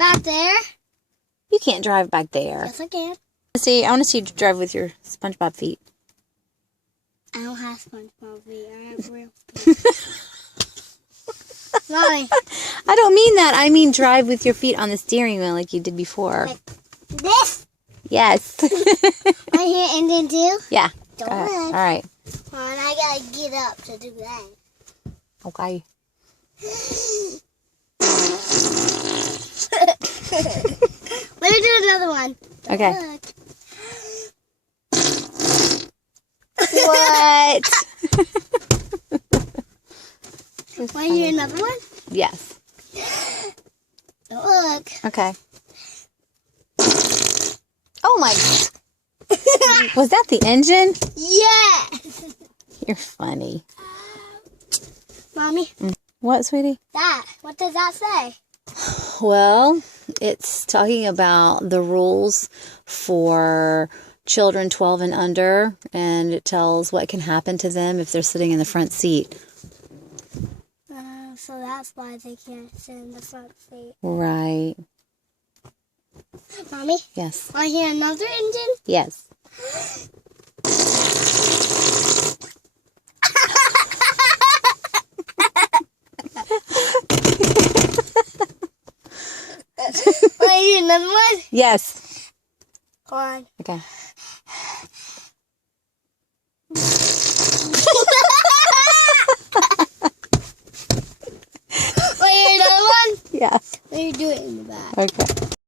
Back there? You can't drive back there. Yes, I can. See, I want to see you drive with your SpongeBob feet. I don't have SpongeBob feet. I have real feet. Mommy. I don't mean that. I mean drive with your feet on the steering wheel like you did before. Like this? Yes. Right here and then do? Yeah. Don't All look. right. Well, and I gotta get up to do that. Okay. Let me do another one. Don't Okay. look. What? Want to hear another one? Yes. Don't look. Okay. Oh my. Was that the engine? Yes. You're funny. Mommy, What, sweetie? that. What does that say? Well, it's talking about the rules for children 12 and under, and it tells what can happen to them if they're sitting in the front seat. So that's why they can't sit in the front seat. Right. Mommy, Yes. want to hear another engine? Yes. Want to hear another one? Yes. Go on. Okay. Want to hear another one? Yes. Let me do it in the back. Okay.